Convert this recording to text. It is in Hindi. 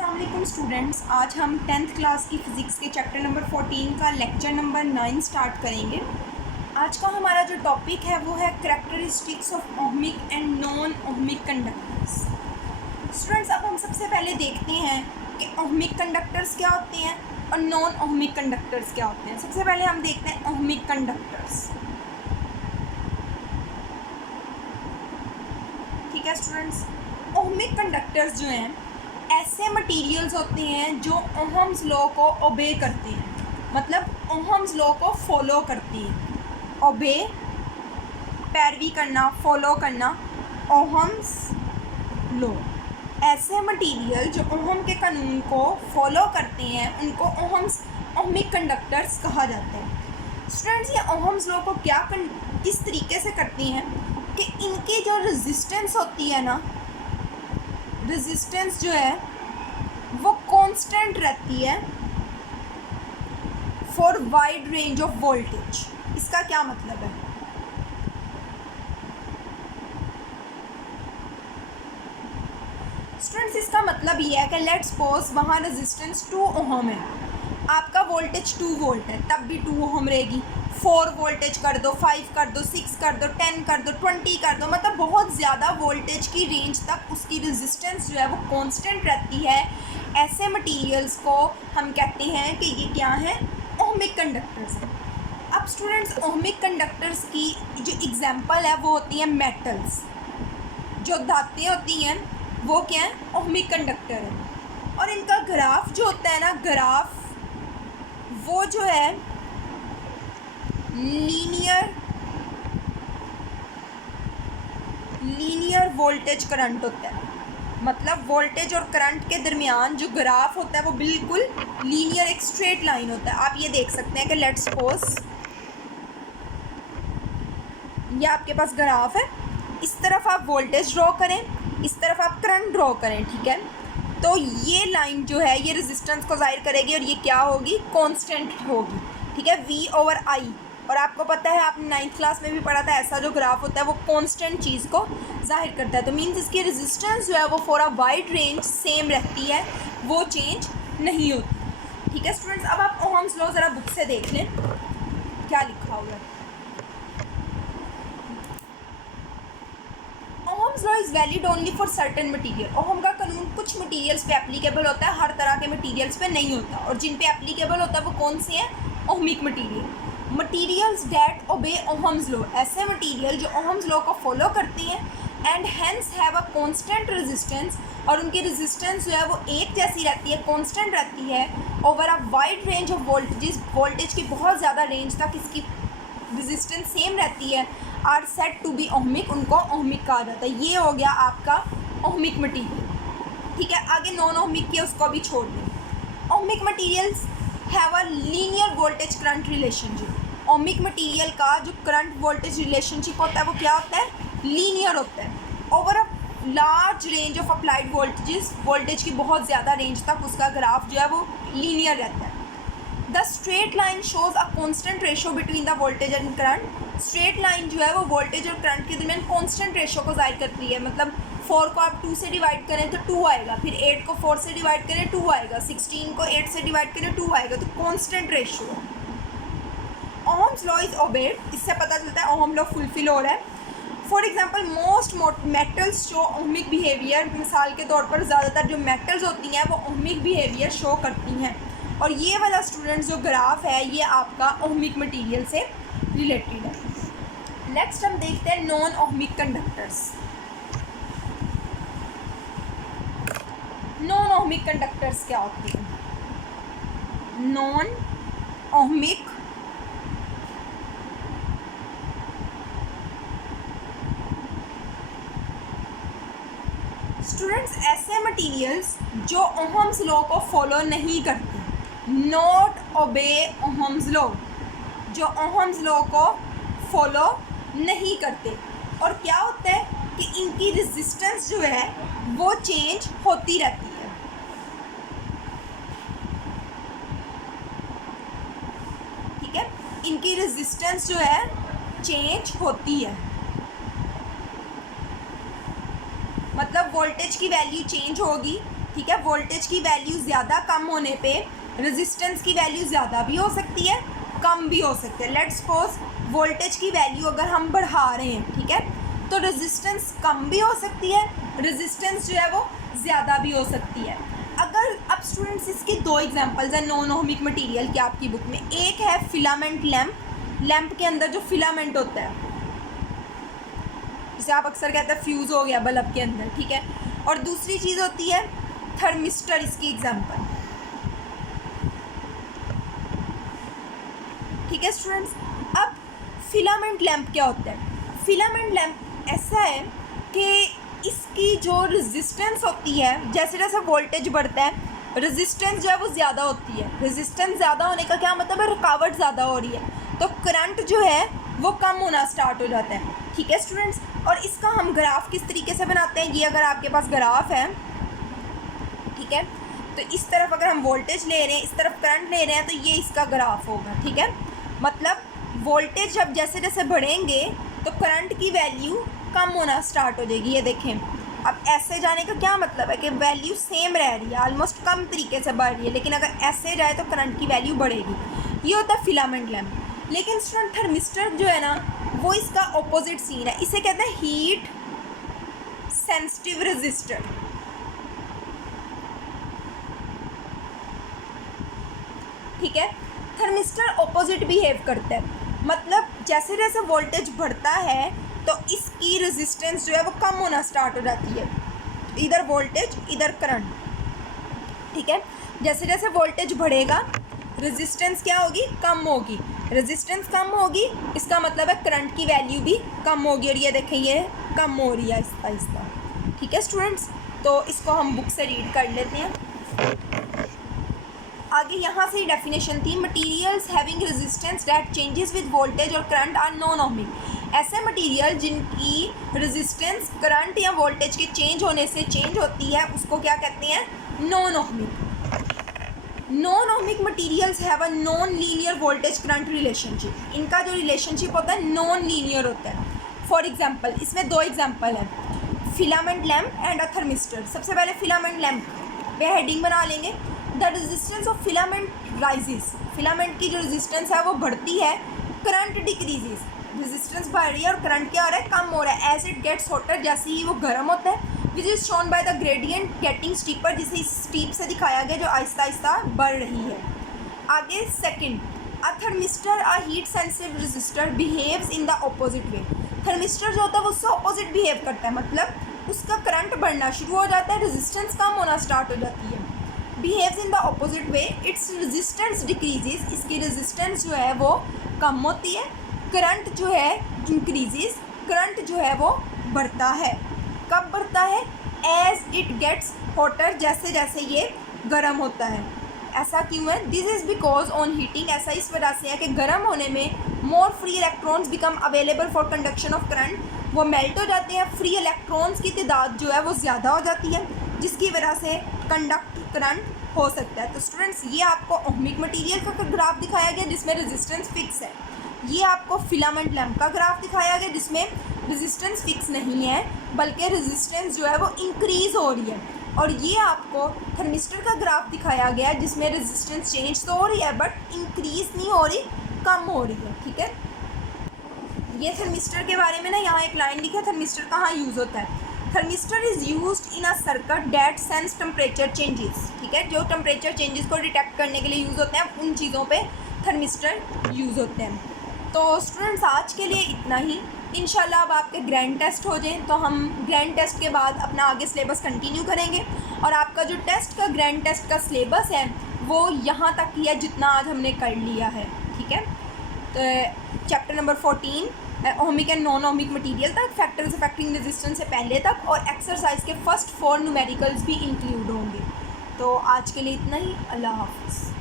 अस्सलामुअलैकुम स्टूडेंट्स, आज हम 10th क्लास की फ़िज़िक्स के चैप्टर नंबर 14 का लेक्चर नंबर 9 स्टार्ट करेंगे। आज का हमारा जो टॉपिक है वो है characteristics of ohmic and non ohmic conductors. Students, अब हम सबसे पहले देखते हैं कि ओहमिक कंडक्टर्स क्या होते हैं और नॉन ओहमिक कंडक्टर्स क्या होते हैं। सबसे पहले हम देखते हैं ओहमिक कंडक्टर्स। ठीक है स्टूडेंट्स, ओहमिक कंडक्टर्स जो हैं ऐसे मटेरियल्स होते हैं जो ओहम्स लॉ को ओबे करते हैं, मतलब ओहम्स लॉ को फॉलो करते हैं। ओबे पैरवी करना, फॉलो करना, ओहम्स लॉ। ऐसे मटेरियल जो ओहम के कानून को फॉलो करते हैं उनको ओहमिक कंडक्टर्स कहा जाता है। स्टूडेंट्स, ये ओहम्स लॉ को किस तरीके से करते हैं कि इनकी जो रेजिस्टेंस होती है ना, रेजिस्टेंस जो है वो कांस्टेंट रहती है for wide range of voltage. इसका क्या मतलब है? स्टूडेंट्स, इसका मतलब ये है कि लेट्स सपोज वहाँ रेजिस्टेंस 2 ओहम है, आपका वोल्टेज 2 वोल्ट है, तब भी 2 ओहम रहेगी। 4 वोल्टेज कर दो, 5 कर दो, 6 कर दो, 10 कर दो, 20 कर दो, मतलब बहुत ज़्यादा वोल्टेज की रेंज तक उसकी रेजिस्टेंस जो है वो कांस्टेंट रहती है। ऐसे मटेरियल्स को हम कहते हैं कि ये क्या है, ओहमिक कंडक्टर्स हैं। अब स्टूडेंट्स, ओहमिक कंडक्टर्स की जो एग्जांपल है वो होती हैं मेटल्स। जो धातें होती हैं वो क्या है, ओहमिक कंडक्टर है। और इनका ग्राफ जो होता है ना, ग्राफ वो जो है लीनियर वोल्टेज करंट होता है। मतलब वोल्टेज और करंट के दरमियान जो ग्राफ होता है वो बिल्कुल लीनियर, एक स्ट्रेट लाइन होता है। आप ये देख सकते हैं कि लेट्स सपोज ये आपके पास ग्राफ है, इस तरफ आप वोल्टेज ड्रॉ करें, इस तरफ आप करंट ड्रॉ करें, ठीक है। तो ये लाइन जो है ये रेजिस्टेंस को जाहिर करेगी और ये क्या होगी, कांस्टेंट होगी, ठीक है, V/I। और आपको पता है, आपने 9th क्लास में भी पढ़ा था, ऐसा जो ग्राफ होता है वो कांस्टेंट चीज़ को जाहिर करता है। तो मीन्स इसकी रेजिस्टेंस जो है वो for a wide range same रहती है, वो चेंज नहीं होती। ठीक है स्टूडेंट्स, अब आप ओहम्स लॉ ज़रा बुक से देख लें क्या लिखा हुआ है। Ohm's law is valid only for certain material. Ohm का कानून कुछ मटीरियल्स पे एप्लीकेबल होता है, हर तरह के मटीरियल्स पे नहीं होता। और जिन पे एप्लीकेबल होता है वो कौन से हैं, ohmic material. Materials that obey Ohm's law, ऐसे मटीरियल जो ओहम्स लॉ को फॉलो करते हैं and hence have a constant resistance, और उनकी रेजिस्टेंस जो है वो एक जैसी रहती है, कांस्टेंट रहती है over a wide range of voltage. Voltage की बहुत ज़्यादा रेंज तक इसकी रेजिस्टेंस सेम रहती है, are said to be ohmic, उनको ओहमिक कहा जाता है। ये हो गया आपका ओहमिक मटीरियल। ठीक है, आगे नॉन ओहमिक की उसको भी छोड़ दें। Ohmic materials have a linear voltage current relationship. Ohmic material का जो करंट वोल्टेज रिलेशनशिप होता है वो क्या होता है, लीनियर होता है। Over a large range of applied voltages, voltage की बहुत ज़्यादा रेंज तक उसका ग्राफ जो है वो लीनियर रहता है। The straight line shows a constant ratio between the voltage and current. Straight line जो है वो वोल्टेज और करंट के दरमियान कांस्टेंट रेशो को जाहिर करती है। मतलब 4 को आप 2 से डिवाइड करें तो 2 आएगा, फिर 8 को 4 से डिवाइड करें 2 आएगा, 16 को 8 से डिवाइड करें 2 आएगा, तो कांस्टेंट रेशो है। ओहम्स लॉ इज ओबेड, इससे पता चलता है ओहम लॉ फुलफिल हो रहा है। For example most metals show ohmic behaviour. मिसाल के तौर पर ज़्यादातर जो मेटल्स होती हैं वो ओहमिक बिहेवियर शो करती हैं। और ये वाला स्टूडेंट्स जो ग्राफ है ये आपका ओहमिक मटीरियल से रिलेटेड है। नेक्स्ट हम देखते हैं non ohmic conductors. Non ohmic conductors क्या होते हैं? नॉन ओहमिक स्टूडेंट्स ऐसे मटीरियल्स जो ओहम्स लॉ को फॉलो नहीं करते, नॉट ओबे ओहम्स लॉ, जो ओहम्स लॉ को फॉलो नहीं करते। और क्या होता है कि इनकी रेजिस्टेंस जो है वो चेंज होती रहती है। ठीक है, इनकी रेजिस्टेंस जो है चेंज होती है, मतलब वोल्टेज की वैल्यू चेंज होगी ठीक है, वोल्टेज की वैल्यू ज़्यादा कम होने पे रेजिस्टेंस की वैल्यू ज़्यादा भी हो सकती है, कम भी हो सकती है। लेट्स सपोज वोल्टेज की वैल्यू अगर हम बढ़ा रहे हैं, ठीक है, तो रेजिस्टेंस कम भी हो सकती है, रेजिस्टेंस जो है वो ज़्यादा भी हो सकती है। अगर अब स्टूडेंट्स इसके दो एग्जांपल्स हैं नॉन ओहमिक मटेरियल की आपकी बुक में। एक है फिलामेंट लैंप, लैंप के अंदर जो फिलामेंट होता है जिसे आप अक्सर कहते हैं फ्यूज़ हो गया बल्ब के अंदर, ठीक है, और दूसरी चीज़ होती है थर्मिस्टर, इसकी एग्जांपल, ठीक है स्टूडेंट्स। अब फिलामेंट लैंप क्या होता है? फिलामेंट लैंप ऐसा है कि इसकी जो रेजिस्टेंस होती है, जैसे जैसे वोल्टेज बढ़ता है रेजिस्टेंस जो है वो ज़्यादा होती है। रेजिस्टेंस ज़्यादा होने का क्या मतलब है? रुकावट ज़्यादा हो रही है, तो करंट जो है वो कम होना स्टार्ट हो जाता है, ठीक है स्टूडेंट्स। और इसका हम ग्राफ किस तरीके से बनाते हैं, ये अगर आपके पास ग्राफ है, ठीक है, तो इस तरफ अगर हम वोल्टेज ले रहे हैं, इस तरफ करंट ले रहे हैं, तो ये इसका ग्राफ होगा, ठीक है। मतलब वोल्टेज जब जैसे जैसे बढ़ेंगे तो करंट की वैल्यू कम होना स्टार्ट हो जाएगी, ये देखें। अब ऐसे जाने का क्या मतलब है कि वैल्यू सेम रह रही है, ऑलमोस्ट कम तरीके से बढ़ रही है, लेकिन अगर ऐसे जाए तो करंट की वैल्यू बढ़ेगी। ये होता है फिलामेंट लैंप। लेकिन स्टूडेंट थर्मिस्टर जो है ना वो इसका ऑपोजिट सीन है, इसे कहते हैं हीट सेंसिटिव रेजिस्टर, ठीक है। थर्मिस्टर ऑपोजिट बिहेव करता है, मतलब जैसे जैसे वोल्टेज बढ़ता है तो इसकी रेजिस्टेंस जो है वो कम होना स्टार्ट हो जाती है, इधर वोल्टेज इधर करंट, ठीक है। जैसे जैसे वोल्टेज बढ़ेगा रेजिस्टेंस क्या होगी? कम होगी। रेजिस्टेंस कम होगी इसका मतलब है करंट की वैल्यू भी कम होगी, और ये देखें ये कम हो रही है आहिस्ता आहिस्ता, ठीक है स्टूडेंट्स। तो इसको हम बुक से रीड कर लेते हैं। आगे यहाँ से ही डेफिनेशन थी, materials having resistance that changes with voltage और करंट आर नॉन ओहमिक। ऐसे मटीरियल जिनकी रेजिस्टेंस करंट या वोल्टेज के चेंज होने से चेंज होती है उसको क्या कहते हैं? Non ohmic. Non ohmic materials have a non linear voltage current relationship. इनका जो रिलेशनशिप होता है नॉन लीनियर होता है। फॉर एग्जाम्पल इसमें दो एग्जाम्पल हैं, filament lamp and a thermistor. सबसे पहले फिलामेंट लैम्प पे हेडिंग बना लेंगे, the resistance of filament rises. Filament की जो रेजिस्टेंस है वो बढ़ती है, करंट डिक्रीजेस, रेजिस्टेंस बढ़ रही है और करंट क्या हो रहा है? कम हो रहा है। एज इट गेट्स हॉटर, जैसे ही वो गर्म होता है, which is shown by the gradient getting steeper, जिसे इस स्टीप से दिखाया गया जो आहिस्ता आहिस्ता बढ़ रही है। आगे second, a thermistor a heat sensitive resistor behaves in the opposite way. Thermistor जो होता है वो उससे ऑपोजिट बिहेव करता है, मतलब उसका करंट बढ़ना शुरू हो जाता है, रेजिस्टेंस कम होना स्टार्ट हो जाती है। Behaves in the opposite way, its resistance decreases, इसकी रेजिस्टेंस जो है वो कम होती है, करंट जो है इंक्रीजेस, करंट जो है वो बढ़ता है। कब बढ़ता है? एज इट गेट्स हॉटर, जैसे जैसे ये गर्म होता है। ऐसा क्यों है? This is because on heating, ऐसा इस वजह से है कि गर्म होने में more free electrons become available for conduction of current, वो मेल्ट हो जाते हैं, फ्री इलेक्ट्रॉन्स की तादाद जो है वो ज़्यादा हो जाती है, जिसकी वजह से कंडक्ट करंट हो सकता है। तो स्टूडेंट्स ये आपको ओहमिक मटेरियल का ग्राफ दिखाया गया जिसमें रेजिस्टेंस फिक्स है, ये आपको फिलामेंट लैंप का ग्राफ दिखाया गया जिसमें रेजिस्टेंस फिक्स नहीं है बल्कि रेजिस्टेंस जो है वो इंक्रीज़ हो रही है, और ये आपको थर्मिस्टर का ग्राफ दिखाया गया जिसमें रेजिस्टेंस चेंज तो हो रही है बट इंक्रीज़ नहीं हो रही, कम हो रही है, ठीक है। ये थर्मिस्टर के बारे में ना यहाँ एक लाइन लिखा है, थर्मिस्टर कहाँ यूज़ होता है। Thermistor is used in a circuit that sense temperature changes, ठीक है, जो टेम्परेचर चेंजेस को डिटेक्ट करने के लिए यूज़ होते हैं उन चीज़ों पे थर्मिस्टर यूज़ होते हैं। तो स्टूडेंट्स आज के लिए इतना ही, इंशाल्लाह अब आपके ग्रैंड टेस्ट हो जाएं तो हम ग्रैंड टेस्ट के बाद अपना आगे सिलेबस कंटिन्यू करेंगे, और आपका जो टेस्ट का ग्रैंड टेस्ट का सिलेबस है वो यहाँ तक ही है जितना आज हमने कर लिया है, ठीक है। तो chapter number 14 ohmic and non ohmic material तक, फैक्टर्स अफेक्टिंग रेजिस्टेंस से पहले तक, और एक्सरसाइज के फर्स्ट 4 न्यूमेरिकल्स भी इंक्लूड होंगे। तो आज के लिए इतना ही, अल्लाह हाफ़िज़।